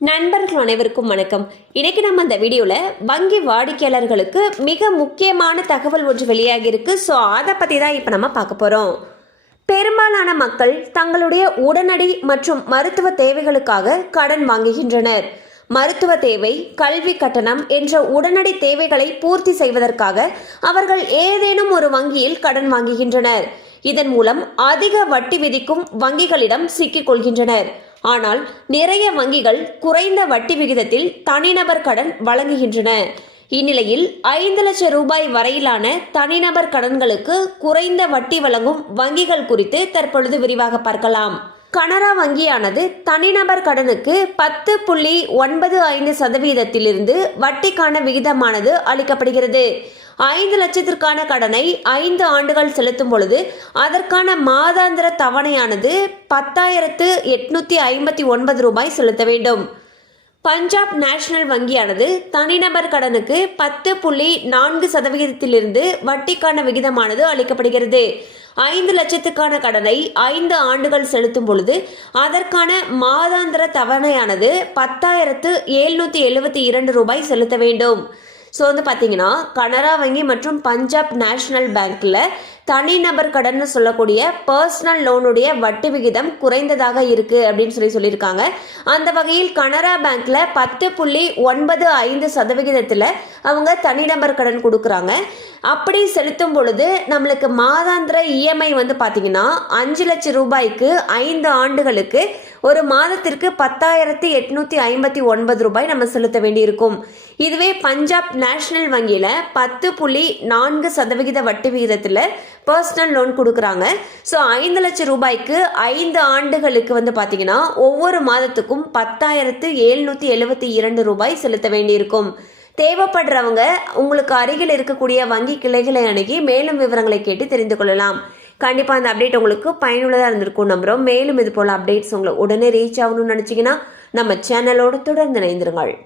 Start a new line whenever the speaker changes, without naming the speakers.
நண்பர்கள் அனைவருக்கும் வணக்கம். இன்னைக்கு நம்ம அந்த வீடியோவில் வங்கி வாடிக்கையாளர்களுக்கு மிக முக்கியமான தகவல் ஒன்று வெளியாகி இருக்கு. ஸோ அதை பற்றி தான் இப்போ நம்ம பார்க்க போகிறோம் பெரும்பாலான மக்கள் தங்களுடைய உடனடி மற்றும் மருத்துவ தேவைகளுக்காக கடன் வாங்குகின்றனர். மருத்துவ தேவை கல்வி கட்டணம் என்ற உடனடி தேவைகளை பூர்த்தி செய்வதற்காக அவர்கள் ஏதேனும் ஒரு வங்கியில் கடன் வாங்குகின்றனர். இதன் மூலம் அதிக வட்டி விதிக்கும் வங்கிகளிடம் சிக்கிக் கொள்கின்றனர். ஆனால் நிறைய வங்கிகள் குறைந்த வட்டி விகிதத்தில் தனிநபர் கடன் வழங்குகின்றன. இந்நிலையில் ஐந்து லட்சம் ரூபாய் வரையிலான தனிநபர் கடன்களுக்கு குறைந்த வட்டி வழங்கும் வங்கிகள் குறித்து தற்பொழுது விரிவாக பார்க்கலாம். கனரா வங்கியானது தனிநபர் கடனுக்கு பத்து புள்ளி ஒன்பது ஐந்து சதவீதத்திலிருந்து வட்டிக்கான விகிதமானது அளிக்கப்படுகிறது. ஐந்து லட்சத்திற்கான கடனை ஐந்து ஆண்டுகள் செலுத்தும் பொழுது அதற்கான மாதாந்திர தவணையானது பத்தாயிரத்து எட்நூத்தி ஐம்பத்தி ஒன்பது ரூபாய் செலுத்த வேண்டும். பஞ்சாப் நேஷனல் வங்கியானது தனிநபர் கடனுக்கு பத்து புள்ளி நான்கு சதவிகிதத்திலிருந்து வட்டிக்கான விகிதமானது அளிக்கப்படுகிறது. ஐந்து லட்சத்துக்கான கடனை ஐந்து ஆண்டுகள் செலுத்தும் பொழுது அதற்கான மாதாந்திர தவணையானது பத்தாயிரத்து எழுநூற்றி எழுபத்தி இரண்டு ரூபாய் செலுத்த வேண்டும். ஸோ வந்து பார்த்தீங்கன்னா கனரா வங்கி மற்றும் பஞ்சாப் நேஷனல் பேங்க்கில் தனிநபர் கடன் சொல்லக்கூடிய பர்சனல் லோனுடைய வட்டி விகிதம் குறைந்ததாக இருக்குது அப்படின்னு சொல்லி சொல்லியிருக்காங்க. அந்த வகையில் கனரா பேங்க்கில் பத்து புள்ளி ஒன்பது ஐந்து சதவிகிதத்தில் அவங்க தனிநபர் கடன் கொடுக்குறாங்க. அப்படி செலுத்தும் பொழுது நம்மளுக்கு மாதாந்திர இஎம்ஐ வந்து பார்த்தீங்கன்னா அஞ்சு லட்சம் ரூபாய்க்கு ஐந்து ஆண்டுகளுக்கு ஒரு மாதத்திற்கு பத்தாயிரத்தி எட்நூற்றி ஐம்பத்தி ஒன்பது ரூபாய் நம்ம செலுத்த வேண்டியிருக்கும். இதுவே பஞ்சாப் நேஷனல் வங்கியில் பத்து புள்ளி நான்கு சதவிகித வட்டி விகிதத்தில் பர்சனல் லோன் கொடுக்குறாங்க. ஸோ ஐந்து லட்சம் ரூபாய்க்கு ஐந்து ஆண்டுகளுக்கு வந்து பார்த்தீங்கன்னா ஒவ்வொரு மாதத்துக்கும் பத்தாயிரத்து எழுநூற்றி எழுபத்தி இரண்டு ரூபாய் செலுத்த வேண்டியிருக்கும். தேவைப்படுறவங்க உங்களுக்கு அருகில் இருக்கக்கூடிய வங்கி கிளைகளை அணுகி மேலும் விவரங்களை கேட்டு தெரிந்து கொள்ளலாம். கண்டிப்பாக அந்த அப்டேட் உங்களுக்கு பயனுள்ளதாக இருந்திருக்கும் நம்புகிறோம் மேலும் இது போல் அப்டேட்ஸ் உங்களை உடனே ரீச் ஆகணும்னு நினச்சிங்கன்னா நம்ம சேனலோடு தொடர்ந்து இணைந்திருங்கள்.